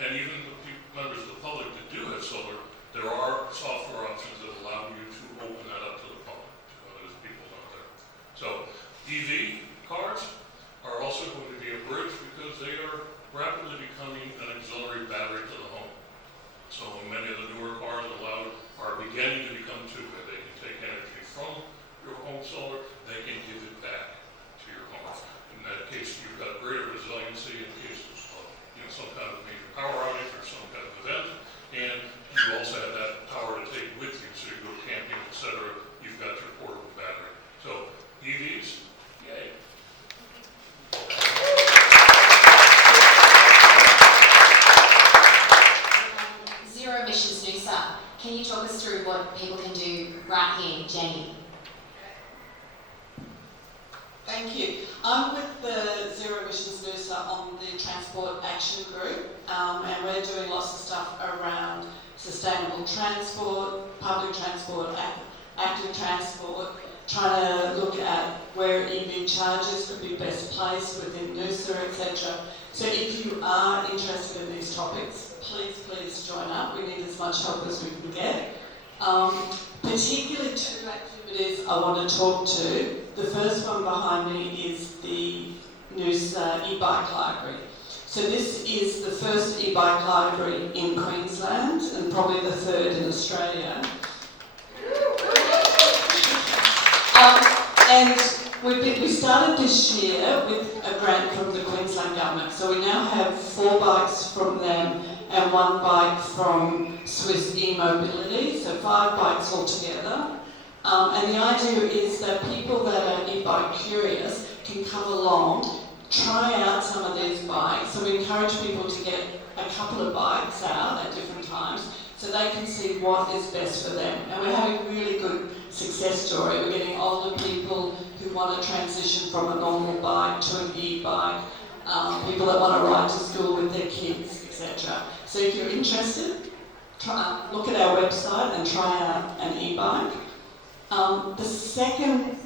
and even the members of the public that do have solar. There are software options that allow you to open that up to the public, to other people out there. So EV cars are also going to be a bridge, because they are rapidly becoming an auxiliary battery to the home. So many of the newer cars are beginning to become two-way. They can take energy from your home solar, they can give it back to your home. In that case, you've got greater resiliency in case of some kind of major power outage or some kind of event, and you also have that power to take with you, so you go camping, etc. You've got your portable battery. So EVs, yay. Zero Emissions Noosa, can you talk us through what people can do right here, Jenny? Thank you. I'm with the Zero Emissions Noosa on the Transport Action Group, and we're doing lots of stuff around sustainable transport, public transport, active transport, trying to look at where EV chargers could be best placed within Noosa, etc. So if you are interested in these topics, please join up. We need as much help as we can get. Particularly 2 activities I want to talk to. The first one behind me is the Noosa e-bike library. So this is the first e-bike library in Queensland, and probably the 3rd in Australia. And we started this year with a grant from the Queensland government. So we now have 4 bikes from them and 1 bike from Swiss e-mobility, so 5 bikes altogether. And the idea is that people that are e-bike curious can come along, try out some of these bikes. So we encourage people to get a couple of bikes out at different times so they can see what is best for them. And we're having a really good success story. We're getting older people who want to transition from a normal bike to an e-bike, people that want to ride to school with their kids, etc. So if you're interested, look at our website and try out an e-bike. The second,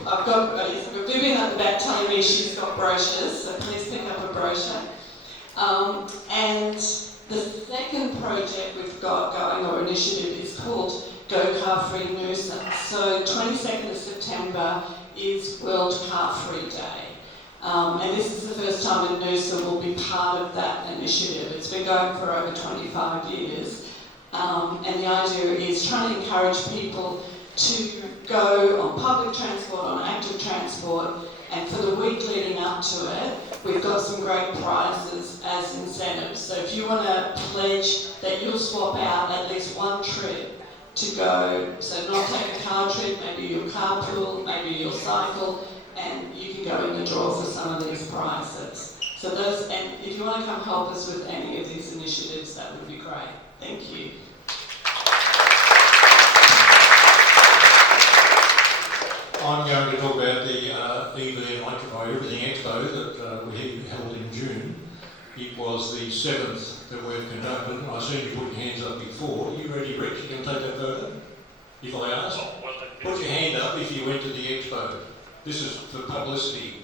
I've got Vivian at the back telling me she's got brochures, so please pick up a brochure. And the second project we've got going, or initiative, is called Go Car Free Noosa. So 22nd of September is World Car Free Day. And this is the first time that Noosa will be part of that initiative. It's been going for over 25 years. And the idea is trying to encourage people to go on public transport, on active transport, and for the week leading up to it, we've got some great prizes as incentives. So if you want to pledge that you'll swap out at least 1 trip to go, so not take a car trip, maybe you'll carpool, maybe you'll cycle, and you can go in the draw for some of these prizes. So those, and if you want to come help us with any of these initiatives, that would be great. Thank you. I'm going to talk about the EV and Electrify Everything Expo that we held in June. It was the 7th that we've conducted, and I seen you put your hands up before. Are you ready, Rich? You can take that further? If I ask? Put your hand up if you went to the expo. This is for publicity.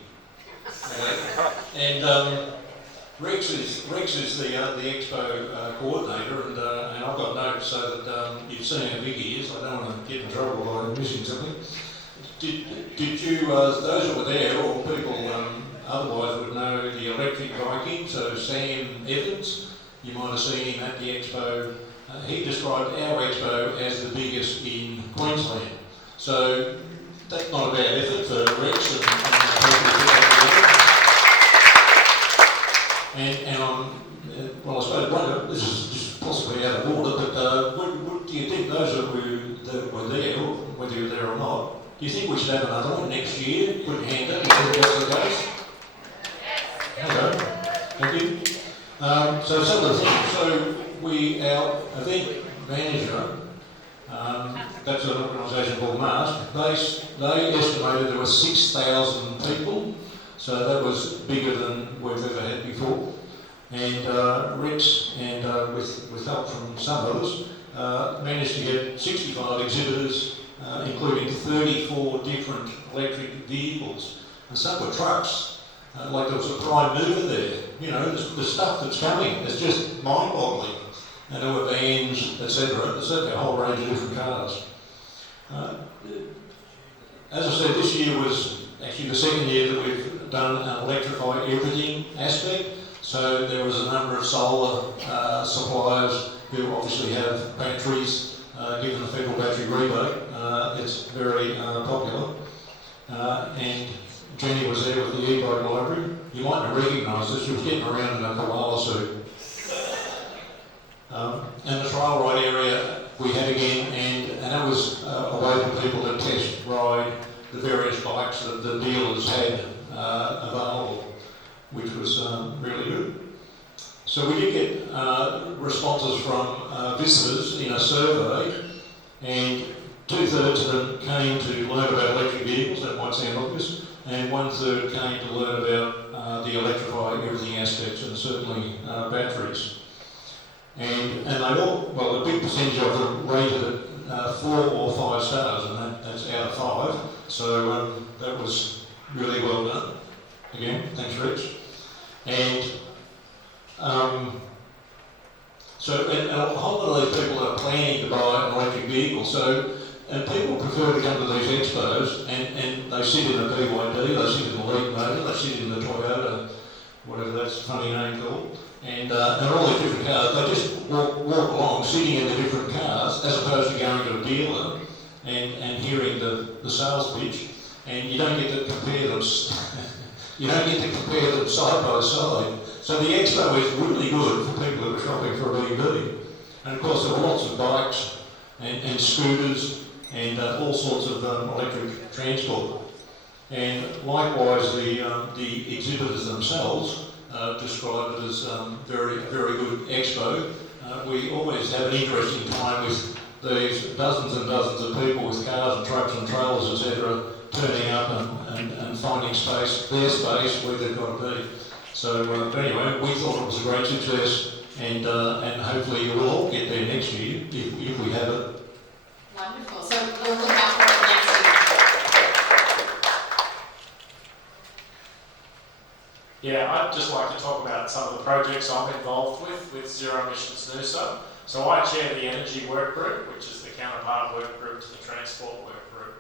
And Rex is the expo coordinator, and I've got notes so that you've seen how big he is. I don't want to get in trouble by missing something. Did you, those that were there, or people otherwise would know the electric biking, so Sam Evans, you might have seen him at the expo. He described our expo as the biggest in Queensland. So that's not a bad effort for Rex and people who put that together. And well, I suppose this is just possibly out of order, but do you think those that were there, whether you're there or not, do you think we should have another one next year? Put your hand up, you think that's the case? Okay, thank you. So some of the things, our event manager, that's an organisation called MAST, they estimated there were 6,000 people, so that was bigger than we've ever had before. And Rex, and with help from some others, managed to get 65 exhibitors, including 34 different electric vehicles. And some were trucks, like there was a prime mover there. You know, the stuff that's coming, it's just mind-boggling. And there were vans, etc. There's certainly a whole range of different cars. As I said, this year was actually the second year that we've done an Electrify Everything aspect. So there was a number of solar suppliers who obviously have batteries, given the federal battery rebate. It's very popular. And Jenny was there with the e-bike library. You might not recognise this, she was getting around in a koala suit. And the trail ride area we had again, and that was a way for people to test ride the various bikes that the dealers had available, which was really good. So we did get responses from visitors in a survey, and 2/3 of them came to learn about electric vehicles, that might sound obvious, and 1/3 came to learn about the Electrify Everything aspects, and certainly batteries. And they all, well, a big percentage of them rated it 4 or 5 stars, and that's out of 5. So that was really well done. Again, thanks, Rich. And and a whole lot of these people are planning to buy an electric vehicle. So, and people prefer to come to these expos, and they sit in a BYD, they sit in a Leap Motor, they sit in the Toyota, whatever that's a funny name called. And all these different cars, they just walk along sitting in the different cars as opposed to going to a dealer and hearing the sales pitch, and you don't get to compare them. You don't get to compare them side by side. So the expo is really good for people who are shopping for a EV. And of course there were lots of bikes and scooters and all sorts of electric transport. And likewise the exhibitors themselves describe it as very good expo. We always have an interesting time with these dozens and dozens of people with cars and trucks and trailers, etc., turning up and finding space, their space, where they've got to be. So anyway, we thought it was a great success, and hopefully you will all get there next year if we have it. Wonderful. So we'll look out for it next year. Yeah, I'd just like to talk about some of the projects I'm involved with Zero Emissions Noosa. So I chair the Energy Work Group, which is the counterpart work group to the Transport Work Group.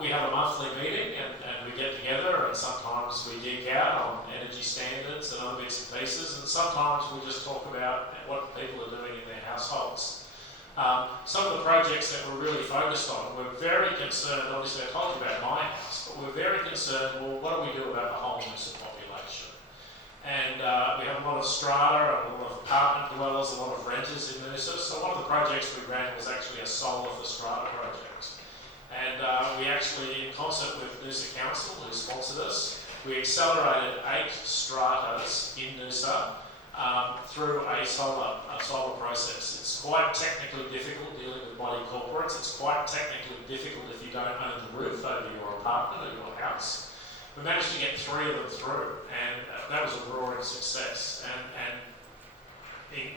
We have a monthly meeting and we get together, and sometimes we geek out on energy standards and other bits and pieces, and sometimes we just talk about what people are doing in their households. Some of the projects that we're really focused on, we're very concerned, obviously I told you about my house, but we're very concerned, well, what do we do about the whole Noosa population? And we have a lot of strata and a lot of apartment dwellers, a lot of renters in Noosa. So one of the projects we ran was actually a solar for strata project. And we actually, in concert with Noosa Council, who sponsored us, we accelerated 8 stratas in Noosa through a solar process. It's quite technically difficult dealing with bloody corporates. It's quite technically difficult if you don't own the roof over your apartment or your house. We managed to get 3 of them through, and that was a roaring success.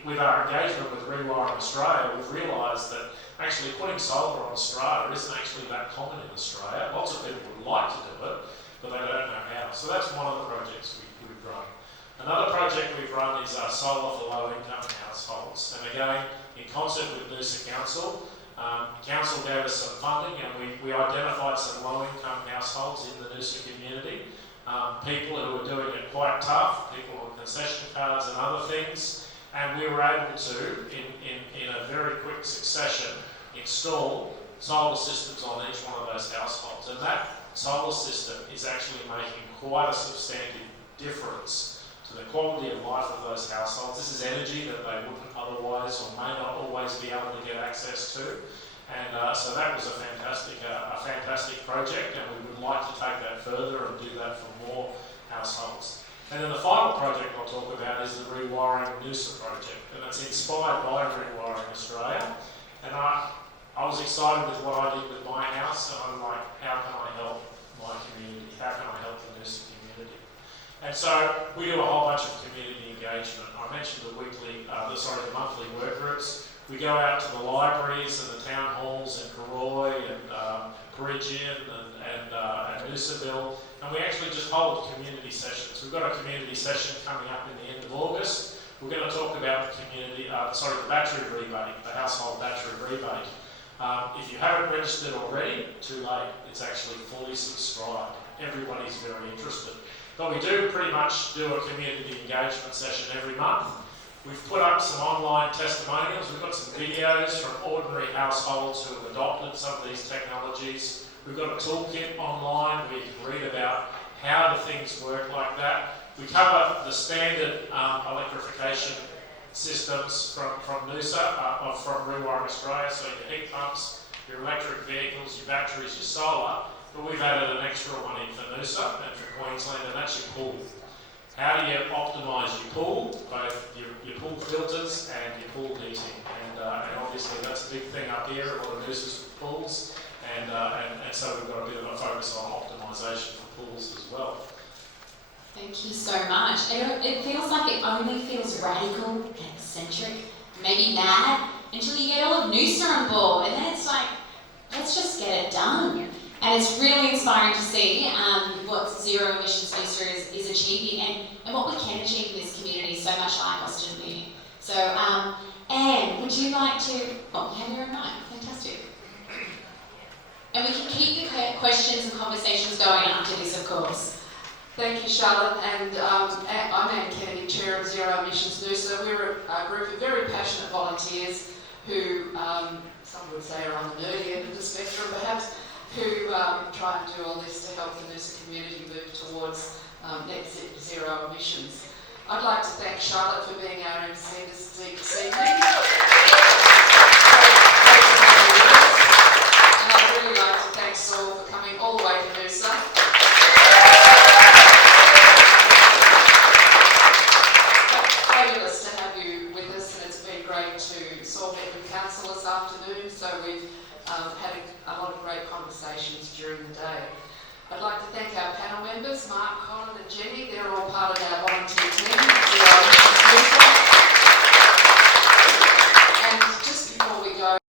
With our engagement with Rewiring Australia, we've realised that actually putting solar on strata isn't actually that common in Australia. Lots of people would like to do it, but they don't know how. So that's one of the projects we've run. Another project we've run is solar for low-income households. And again, in concert with Noosa Council, Council gave us some funding and we identified some low-income households in the Noosa community. People who were doing it quite tough, people with concession cards and other things. And we were able to, in a very quick succession, install solar systems on each one of those households. And that solar system is actually making quite a substantive difference to the quality of life of those households. This is energy that they wouldn't otherwise or may not always be able to get access to. And so that was a fantastic project, and we would like to take that further and do that for more households. And then the final project I'll talk about is the Rewiring Noosa project, and it's inspired by Rewiring Australia. And I was excited with what I did with my house, and I'm like, how can I help my community? How can I help the Noosa community? And so we do a whole bunch of community engagement. I mentioned the monthly work groups. We go out to the libraries and the town halls in Karoi and Peregian and Noosaville, and we actually just hold community sessions. We've got a community session coming up in the end of August. We're going to talk about the battery rebate, the household battery rebate. If you haven't registered already, too late. It's actually fully subscribed. Everybody's very interested. But we do pretty much do a community engagement session every month. We've put up some online testimonials. We've got some videos from ordinary households who have adopted some of these technologies. We've got a toolkit online where you can read about how do things work like that. We cover the standard electrification systems from Noosa, from Rewiring Australia, so your heat pumps, your electric vehicles, your batteries, your solar, but we've added an extra one in for Noosa and for Queensland, and that's your pool. How do you optimise your pool, both your pool filters and your pool heating? And obviously that's a big thing up here, a lot of Noosa's pools, and so we've got a bit of a focus on optimisation for pools as well. Thank you so much. It feels like it only feels radical and eccentric, maybe mad, until you get all of Noosa on board, and then it's like, let's just get it done. And it's really inspiring to see what Zero Emissions Noosa is achieving and what we can achieve in this community, so much like Austin Uni. So, Anne, would you like to... Oh, you have your own mic. Fantastic. And we can keep the questions and conversations going after this, of course. Thank you, Charlotte, and I'm Anne Kennedy, Chair of Zero Emissions Noosa. We're a group of very passionate volunteers who, some would say are on the nerdy end of the spectrum perhaps, who try and do all this to help the Noosa community move towards net zero emissions. I'd like to thank Charlotte for being our MC this evening. And I'd really like to thank Saul for coming all the way to Noosa. Fabulous to have you with us, and it's been great to Saul met with Council this afternoon, so we've had a lot of great conversations during the day. I'd like to thank our panel members, Mark, Colin and Jenny. They're all part of our volunteer team.